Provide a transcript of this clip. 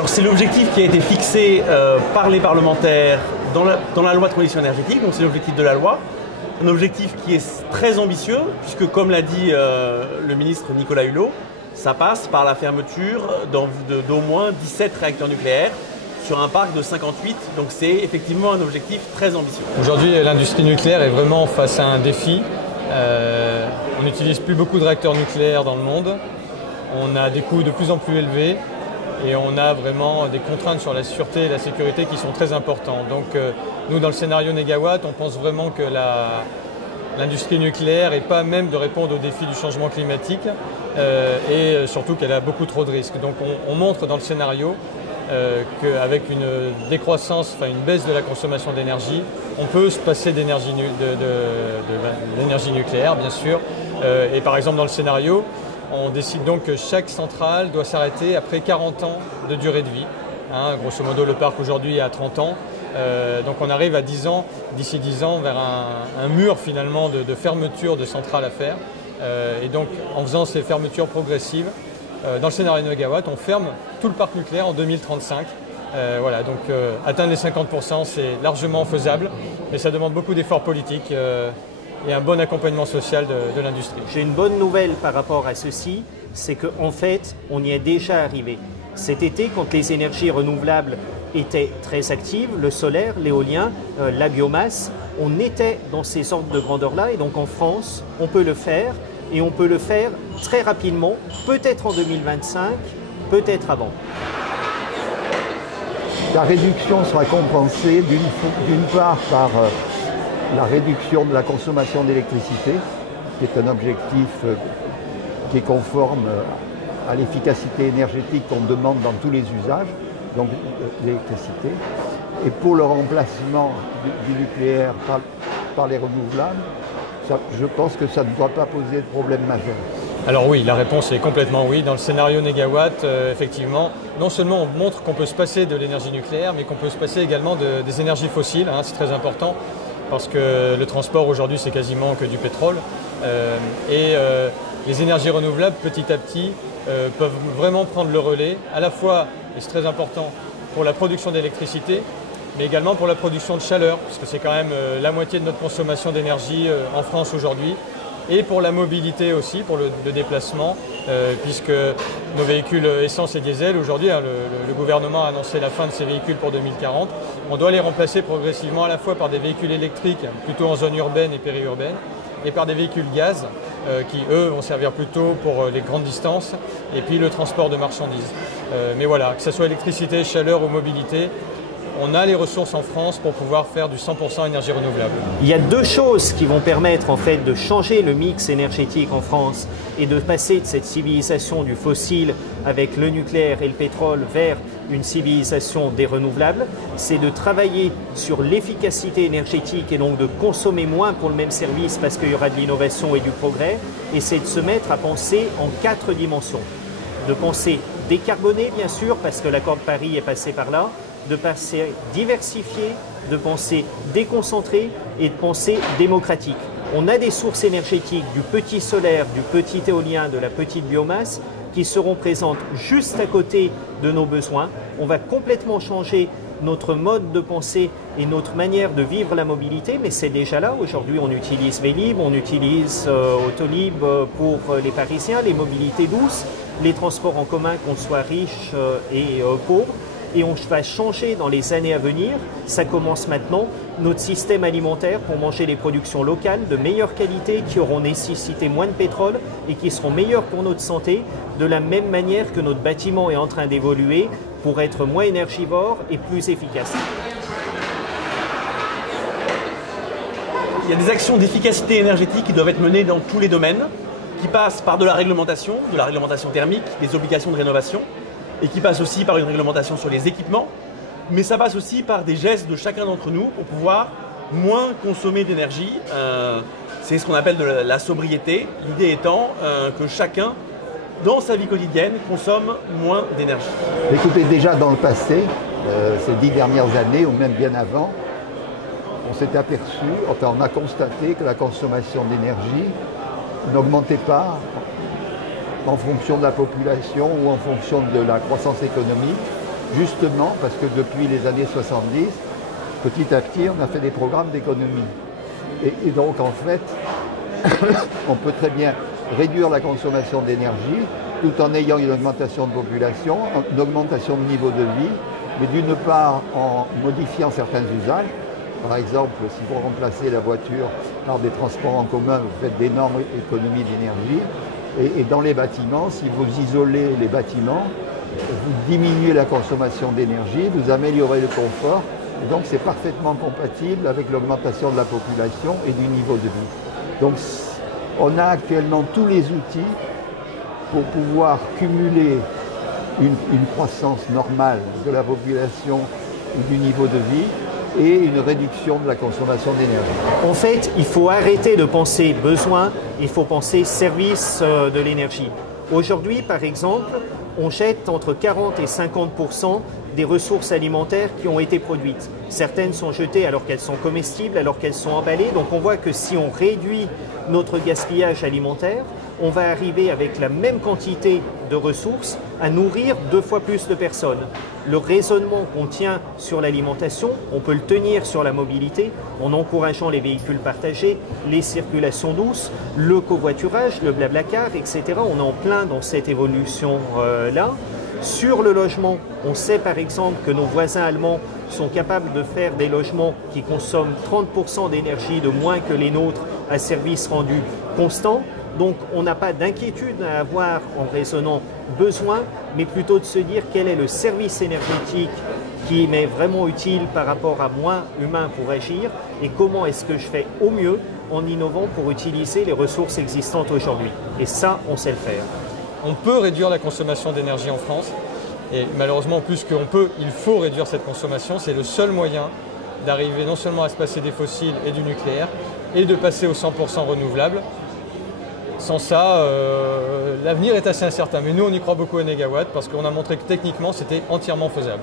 Alors c'est l'objectif qui a été fixé par les parlementaires dans la loi de transition énergétique, donc c'est l'objectif de la loi. Un objectif qui est très ambitieux, puisque comme l'a dit le ministre Nicolas Hulot, ça passe par la fermeture d'au moins 17 réacteurs nucléaires sur un parc de 58, donc c'est effectivement un objectif très ambitieux. Aujourd'hui, l'industrie nucléaire est vraiment face à un défi. On n'utilise plus beaucoup de réacteurs nucléaires dans le monde, on a des coûts de plus en plus élevés et on a vraiment des contraintes sur la sûreté et la sécurité qui sont très importantes. Donc nous, dans le scénario Négawatt, on pense vraiment que l'industrie nucléaire n'est pas à même de répondre aux défis du changement climatique et surtout qu'elle a beaucoup trop de risques. Donc on montre dans le scénario qu'avec une décroissance, une baisse de la consommation d'énergie, on peut se passer d'énergie nucléaire, bien sûr. Et par exemple, dans le scénario, on décide donc que chaque centrale doit s'arrêter après 40 ans de durée de vie. Grosso modo, le parc aujourd'hui est à 30 ans. Donc on arrive à 10 ans, d'ici 10 ans, vers un mur finalement de fermeture de centrales à faire. Et donc en faisant ces fermetures progressives, dans le scénario Négawatt, on ferme tout le parc nucléaire en 2035. Voilà, donc atteindre les 50%, c'est largement faisable, mais ça demande beaucoup d'efforts politiques et un bon accompagnement social de l'industrie. J'ai une bonne nouvelle par rapport à ceci, c'est qu'en fait, on y est déjà arrivé. Cet été, quand les énergies renouvelables étaient très actives, le solaire, l'éolien, la biomasse, on était dans ces ordres de grandeur-là, et donc en France, on peut le faire. Et on peut le faire très rapidement, peut-être en 2025, peut-être avant. La réduction sera compensée d'une part par la réduction de la consommation d'électricité, qui est un objectif qui est conforme à l'efficacité énergétique qu'on demande dans tous les usages, donc l'électricité. Et pour le remplacement du nucléaire par les renouvelables, je pense que ça ne doit pas poser de problème majeur. Alors oui, la réponse est complètement oui. Dans le scénario Négawatt, effectivement, non seulement on montre qu'on peut se passer de l'énergie nucléaire, mais qu'on peut se passer également des énergies fossiles. C'est très important parce que le transport aujourd'hui, c'est quasiment que du pétrole. Les énergies renouvelables, petit à petit, peuvent vraiment prendre le relais, à la fois, et c'est très important, pour la production d'électricité, mais également pour la production de chaleur, puisque c'est quand même la moitié de notre consommation d'énergie en France aujourd'hui, et pour la mobilité aussi, pour le déplacement, puisque nos véhicules essence et diesel, aujourd'hui, le gouvernement a annoncé la fin de ces véhicules pour 2040, on doit les remplacer progressivement à la fois par des véhicules électriques, plutôt en zone urbaine et périurbaine, et par des véhicules gaz, qui eux vont servir plutôt pour les grandes distances, et puis le transport de marchandises. Mais voilà, que ce soit électricité, chaleur ou mobilité, on a les ressources en France pour pouvoir faire du 100% énergie renouvelable. Il y a deux choses qui vont permettre en fait de changer le mix énergétique en France et de passer de cette civilisation du fossile avec le nucléaire et le pétrole vers une civilisation des renouvelables. C'est de travailler sur l'efficacité énergétique et donc de consommer moins pour le même service parce qu'il y aura de l'innovation et du progrès. Et c'est de se mettre à penser en 4 dimensions. De penser décarboné bien sûr parce que l'accord de Paris est passé par là, de penser diversifié, de penser déconcentré et de penser démocratique. On a des sources énergétiques du petit solaire, du petit éolien, de la petite biomasse qui seront présentes juste à côté de nos besoins. On va complètement changer notre mode de pensée et notre manière de vivre la mobilité, mais c'est déjà là. Aujourd'hui, on utilise Vélib, on utilise Autolib pour les Parisiens, les mobilités douces, les transports en commun, qu'on soit riche et pauvre. Et on va changer dans les années à venir, ça commence maintenant, notre système alimentaire pour manger les productions locales de meilleure qualité qui auront nécessité moins de pétrole et qui seront meilleures pour notre santé, de la même manière que notre bâtiment est en train d'évoluer pour être moins énergivore et plus efficace. Il y a des actions d'efficacité énergétique qui doivent être menées dans tous les domaines, qui passent par de la réglementation thermique, des obligations de rénovation, et qui passe aussi par une réglementation sur les équipements, mais ça passe aussi par des gestes de chacun d'entre nous pour pouvoir moins consommer d'énergie. C'est ce qu'on appelle de la sobriété, l'idée étant que chacun, dans sa vie quotidienne, consomme moins d'énergie. Écoutez, déjà dans le passé, ces 10 dernières années, ou même bien avant, on s'est aperçu, enfin on a constaté que la consommation d'énergie n'augmentait pas en fonction de la population ou en fonction de la croissance économique, justement parce que depuis les années 70, petit à petit, on a fait des programmes d'économie. Et donc, en fait, on peut très bien réduire la consommation d'énergie tout en ayant une augmentation de population, une augmentation de niveau de vie, mais d'une part en modifiant certains usages. Par exemple, si vous remplacez la voiture par des transports en commun, vous faites d'énormes économies d'énergie. Et dans les bâtiments, si vous isolez les bâtiments, vous diminuez la consommation d'énergie, vous améliorez le confort. Et donc c'est parfaitement compatible avec l'augmentation de la population et du niveau de vie. Donc on a actuellement tous les outils pour pouvoir cumuler une croissance normale de la population et du niveau de vie et une réduction de la consommation d'énergie. En fait, il faut arrêter de penser besoin, il faut penser service de l'énergie. Aujourd'hui, par exemple, on jette entre 40 et 50% des ressources alimentaires qui ont été produites. Certaines sont jetées alors qu'elles sont comestibles, alors qu'elles sont emballées. Donc on voit que si on réduit notre gaspillage alimentaire, on va arriver avec la même quantité de ressources à nourrir 2 fois plus de personnes. Le raisonnement qu'on tient sur l'alimentation, on peut le tenir sur la mobilité en encourageant les véhicules partagés, les circulations douces, le covoiturage, le blablacar, etc. On est en plein dans cette évolution-là. Sur le logement, on sait par exemple que nos voisins allemands sont capables de faire des logements qui consomment 30% d'énergie de moins que les nôtres à service rendu constant. Donc on n'a pas d'inquiétude à avoir en raisonnant besoin, mais plutôt de se dire quel est le service énergétique qui m'est vraiment utile par rapport à moi, humain, pour agir, et comment est-ce que je fais au mieux en innovant pour utiliser les ressources existantes aujourd'hui. Et ça, on sait le faire. On peut réduire la consommation d'énergie en France, et malheureusement plus qu'on peut, il faut réduire cette consommation. C'est le seul moyen d'arriver non seulement à se passer des fossiles et du nucléaire, et de passer aux 100% renouvelables. Sans ça, l'avenir est assez incertain. Mais nous, on y croit beaucoup à Negawatt parce qu'on a montré que techniquement, c'était entièrement faisable.